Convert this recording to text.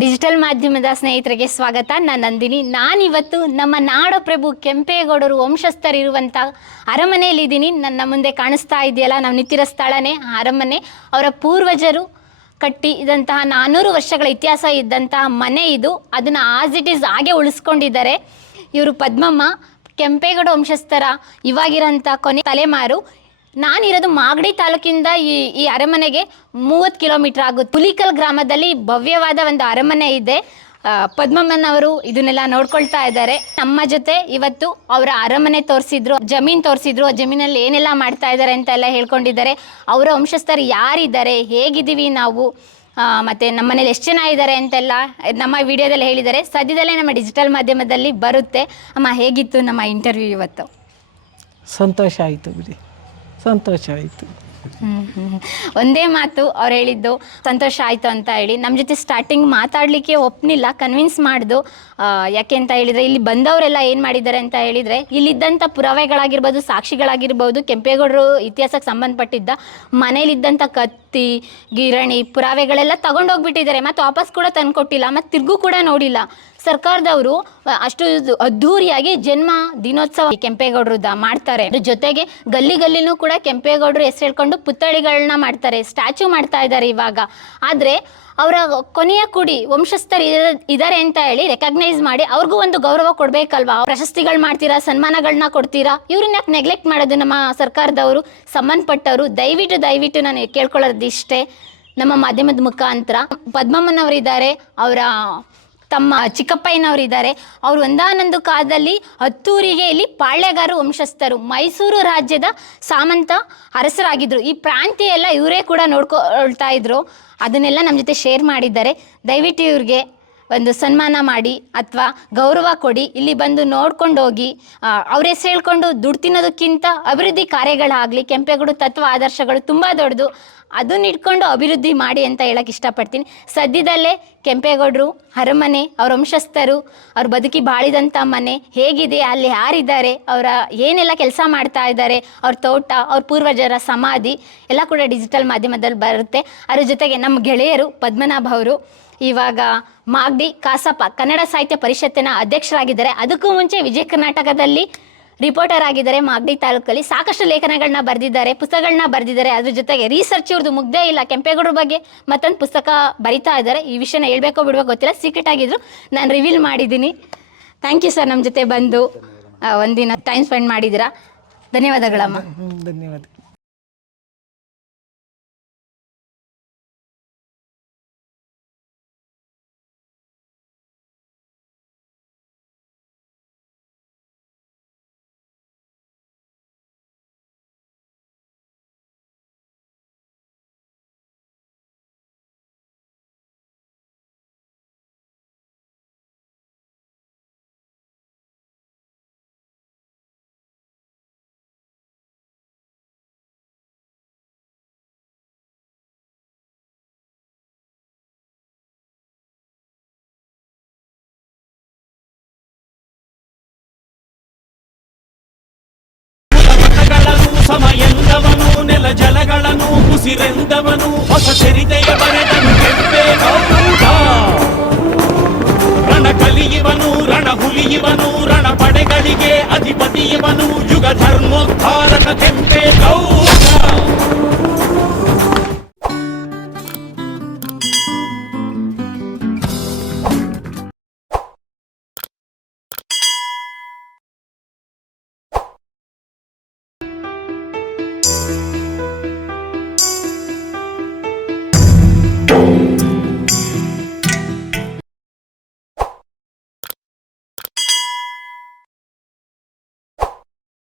Digital ಮಾಧ್ಯಮದ ಸ್ನೇಹಿತರಿಗೆ ಸ್ವಾಗತ. ನಾನು ನಂದಿನಿ. ನಾನಿವತ್ತು ನಮ್ಮ ನಾಡಪ್ರಭು ಕೆಂಪೇಗೌಡರು ವಂಶಸ್ಥರಿರುವಂಥ ಅರಮನೆಯಲ್ಲಿದ್ದೀನಿ. ನನ್ನ ಮುಂದೆ ಕಾಣಿಸ್ತಾ ಇದೆಯಲ್ಲ, ನಾವು ನಿಂತಿರೋ ಸ್ಥಳನೇ ಅರಮನೆ. ಅವರ ಪೂರ್ವಜರು ಕಟ್ಟಿದಂತಹ 400 ವರ್ಷಗಳ ಇತಿಹಾಸ ಇದ್ದಂತಹ ಮನೆ ಇದು. ಅದನ್ನು ಆಸ್ ಇಟ್ ಈಸ್ ಹಾಗೆ ಉಳಿಸ್ಕೊಂಡಿದ್ದಾರೆ. ಇವರು ಪದ್ಮಮ್ಮ ಕೆಂಪೇಗೌಡ ವಂಶಸ್ಥರ ಇವಾಗಿರೋಂಥ ಕೊನೆ ತಲೆಮಾರು. ನಾನಿರೋದು ಮಾಗಡಿ ತಾಲೂಕಿಂದ ಈ ಅರಮನೆಗೆ 30 ಕಿಲೋಮೀಟರ್ ಆಗುತ್ತೆ. ಹುಲಿಕಲ್ ಗ್ರಾಮದಲ್ಲಿ ಭವ್ಯವಾದ ಒಂದು ಅರಮನೆ ಇದೆ. ಪದ್ಮಮ್ಮನವರು ಇದನ್ನೆಲ್ಲ ನೋಡ್ಕೊಳ್ತಾ ಇದ್ದಾರೆ. ನಮ್ಮ ಜೊತೆ ಇವತ್ತು ಅವರ ಅರಮನೆ ತೋರಿಸಿದ್ರು, ಜಮೀನು ತೋರಿಸಿದ್ರು, ಆ ಜಮೀನಲ್ಲಿ ಏನೆಲ್ಲ ಮಾಡ್ತಾ ಇದ್ದಾರೆ ಅಂತ ಎಲ್ಲ ಹೇಳ್ಕೊಂಡಿದ್ದಾರೆ. ಅವರ ವಂಶಸ್ಥರು ಯಾರಿದ್ದಾರೆ, ಹೇಗಿದ್ದೀವಿ ನಾವು, ಮತ್ತು ನಮ್ಮ ಮನೇಲಿ ಎಷ್ಟು ಜನ ಇದ್ದಾರೆ ಅಂತೆಲ್ಲ ನಮ್ಮ ವಿಡಿಯೋದಲ್ಲಿ ಹೇಳಿದ್ದಾರೆ. ಸದ್ಯದಲ್ಲೇ ನಮ್ಮ ಡಿಜಿಟಲ್ ಮಾಧ್ಯಮದಲ್ಲಿ ಬರುತ್ತೆ. ಅಮ್ಮ, ಹೇಗಿತ್ತು ನಮ್ಮ ಇಂಟರ್ವ್ಯೂ ಇವತ್ತು? ಸಂತೋಷ ಆಯಿತು ಬಿಡಿ, ಸಂತೋಷ ಆಯಿತು. ಒಂದೇ ಮಾತು ಅವ್ರು ಹೇಳಿದ್ದು, ಸಂತೋಷ ಆಯಿತು ಅಂತ ಹೇಳಿ. ನಮ್ಮ ಜೊತೆ ಸ್ಟಾರ್ಟಿಂಗ್ ಮಾತಾಡಲಿಕ್ಕೆ ಒಪ್ಪನಿಲ್ಲ, ಕನ್ವಿನ್ಸ್ ಮಾಡ್ದು. ಯಾಕೆ ಅಂತ ಹೇಳಿದರೆ, ಇಲ್ಲಿ ಬಂದವರೆಲ್ಲ ಏನು ಮಾಡಿದ್ದಾರೆ ಅಂತ ಹೇಳಿದರೆ, ಇಲ್ಲಿದ್ದಂಥ ಪುರಾವೆಗಳಾಗಿರ್ಬೋದು, ಸಾಕ್ಷಿಗಳಾಗಿರ್ಬೋದು, ಕೆಂಪೇಗೌಡರು ಇತಿಹಾಸಕ್ಕೆ ಸಂಬಂಧಪಟ್ಟಿದ್ದ ಮನೇಲಿದ್ದಂಥ ಕತ್ತಿ, ಗಿರಣಿ, ಪುರಾವೆಗಳೆಲ್ಲ ತಗೊಂಡೋಗ್ಬಿಟ್ಟಿದ್ದಾರೆ. ಮತ್ತು ವಾಪಸ್ ಕೂಡ ತಂದು ಕೊಟ್ಟಿಲ್ಲ, ಮತ್ತು ತಿರುಗೂ ಕೂಡ ನೋಡಿಲ್ಲ. ಸರ್ಕಾರದವರು ಅಷ್ಟು ಅದ್ಧೂರಿಯಾಗಿ ಜನ್ಮ ದಿನೋತ್ಸವ ಕೆಂಪೇಗೌಡರದ ಮಾಡ್ತಾರೆ. ಅದ್ರ ಜೊತೆಗೆ ಗಲ್ಲಿ ಗಲ್ಲಿನೂ ಕೂಡ ಕೆಂಪೇಗೌಡರು ಹೆಸರು ಹೇಳ್ಕೊಂಡು ಪುತ್ಥಳಿಗಳನ್ನ ಮಾಡ್ತಾರೆ, ಸ್ಟ್ಯಾಚ್ಯೂ ಮಾಡ್ತಾ ಇದ್ದಾರೆ ಇವಾಗ. ಆದರೆ ಅವರ ಕೊನೆಯ ಕುಡಿ ವಂಶಸ್ಥರು ಇದ್ದಾರೆ ಅಂತ ಹೇಳಿ ರೆಕಗ್ನೈಸ್ ಮಾಡಿ ಅವ್ರಿಗೂ ಒಂದು ಗೌರವ ಕೊಡಬೇಕಲ್ವಾ? ಪ್ರಶಸ್ತಿಗಳು ಮಾಡ್ತೀರಾ, ಸನ್ಮಾನಗಳನ್ನ ಕೊಡ್ತೀರಾ, ಇವ್ರನ್ನ ಯಾಕೆ ನೆಗ್ಲೆಕ್ಟ್ ಮಾಡೋದು ನಮ್ಮ ಸರ್ಕಾರದವರು, ಸಂಬಂಧಪಟ್ಟವರು? ದಯವಿಟ್ಟು ನಾನು ಕೇಳ್ಕೊಳ್ಳೋದಿಷ್ಟೇ, ನಮ್ಮ ಮಾಧ್ಯಮದ ಮುಖಾಂತರ. ಪದ್ಮಮ್ಮನವರಿದ್ದಾರೆ, ಅವರ ತಮ್ಮ ಚಿಕ್ಕಪ್ಪಯ್ಯನವರಿದ್ದಾರೆ. ಅವರು ಒಂದಾನೊಂದು ಕಾಲದಲ್ಲಿ ಹತ್ತೂರಿಗೆ ಇಲ್ಲಿ ಪಾಳ್ಯಗಾರ ವಂಶಸ್ಥರು, ಮೈಸೂರು ರಾಜ್ಯದ ಸಾಮಂತ ಅರಸರಾಗಿದ್ದರು. ಈ ಪ್ರಾಂತ್ಯ ಎಲ್ಲ ಇವರೇ ಕೂಡ ನೋಡ್ಕೊಳ್ತಾ ಇದ್ರು. ಅದನ್ನೆಲ್ಲ ನಮ್ಮ ಜೊತೆ ಶೇರ್ ಮಾಡಿದ್ದಾರೆ. ದಯವಿಟ್ಟು ಇವ್ರಿಗೆ ಒಂದು ಸನ್ಮಾನ ಮಾಡಿ ಅಥವಾ ಗೌರವ ಕೊಡಿ. ಇಲ್ಲಿ ಬಂದು ನೋಡ್ಕೊಂಡು ಹೋಗಿ. ಅವ್ರ ಹೆಸರು ಹೇಳ್ಕೊಂಡು ದುಡ್ಡು ತಿನ್ನೋದಕ್ಕಿಂತ ಅಭಿವೃದ್ಧಿ ಕಾರ್ಯಗಳಾಗಲಿ, ಕೆಂಪೇಗೌಡ ತತ್ವ ಆದರ್ಶಗಳು ತುಂಬ ದೊಡ್ಡದು, ಅದನ್ನ ಇಟ್ಕೊಂಡು ಅಭಿವೃದ್ಧಿ ಮಾಡಿ ಅಂತ ಹೇಳಕ್ಕೆ ಇಷ್ಟಪಡ್ತೀನಿ. ಸದ್ಯದಲ್ಲೇ ಕೆಂಪೇಗೌಡರು ಅರಮನೆ, ಅವ್ರ ವಂಶಸ್ಥರು, ಅವ್ರು ಬದುಕಿ ಬಾಳಿದಂಥ ಮನೆ ಹೇಗಿದೆ, ಅಲ್ಲಿ ಯಾರಿದ್ದಾರೆ, ಅವರ ಏನೆಲ್ಲ ಕೆಲಸ ಮಾಡ್ತಾ ಇದ್ದಾರೆ, ಅವ್ರ ತೋಟ, ಅವ್ರ ಪೂರ್ವಜರ ಸಮಾಧಿ ಎಲ್ಲ ಕೂಡ ಡಿಜಿಟಲ್ ಮಾಧ್ಯಮದಲ್ಲಿ ಬರುತ್ತೆ. ಅದ್ರ ಜೊತೆಗೆ ನಮ್ಮ ಗೆಳೆಯರು ಪದ್ಮನಾಭ ಅವರು ಇವಾಗ ಮಾಗಡಿ ಕಸಾಪ ಕನ್ನಡ ಸಾಹಿತ್ಯ ಪರಿಷತ್ತಿನ ಅಧ್ಯಕ್ಷರಾಗಿದ್ದಾರೆ. ಅದಕ್ಕೂ ಮುಂಚೆ ವಿಜಯ ಕರ್ನಾಟಕದಲ್ಲಿ ರಿಪೋರ್ಟರ್ ಆಗಿದ್ದಾರೆ. ಮಾಗಡಿ ತಾಲೂಕಲ್ಲಿ ಸಾಕಷ್ಟು ಲೇಖನಗಳನ್ನ ಬರೆದಿದ್ದಾರೆ, ಪುಸ್ತಕಗಳನ್ನ ಬರೆದಿದ್ದಾರೆ. ಅದ್ರ ಜೊತೆಗೆ ರಿಸರ್ಚ್ ಇವ್ರದ್ದು ಮುಗ್ದೇ ಇಲ್ಲ. ಕೆಂಪೇಗೌಡರ ಬಗ್ಗೆ ಮತ್ತೊಂದು ಪುಸ್ತಕ ಬರಿತಾ ಇದ್ದಾರೆ. ಈ ವಿಷಯನ ಹೇಳ್ಬೇಕೋ ಬಿಡಬೇಕೋ ಗೊತ್ತಿಲ್ಲ, ಸೀಕ್ರೆಟ್ ಆಗಿದ್ರು, ನಾನು ರಿವೀಲ್ ಮಾಡಿದ್ದೀನಿ. ಥ್ಯಾಂಕ್ ಯು ಸರ್, ನಮ್ಮ ಜೊತೆ ಬಂದು ಒಂದಿನ ಟೈಮ್ ಸ್ಪೆಂಡ್ ಮಾಡಿದ್ದೀರಾ. ಧನ್ಯವಾದಗಳಮ್ಮ. ಧನ್ಯವಾದ. ಸಮಯಂದವನು ನೆಲ ಜಲಗಳನ್ನು ಉಸಿರೆಂದವನು ಹೊಸ ಚರಿತೆಯ ಬರೆದನು ಕೆಂಪೇಗೌಡ. ರಣ ಕಲಿಯುವನು, ರಣ ಹುಲಿಯುವನು, ರಣ ಪಡೆಗಳಿಗೆ ಅಧಿಪತಿಯವನು, ಯುಗ ಧರ್ಮೋದ್ಧಾರಕ ಕೆಂಪೇಗೌಡ.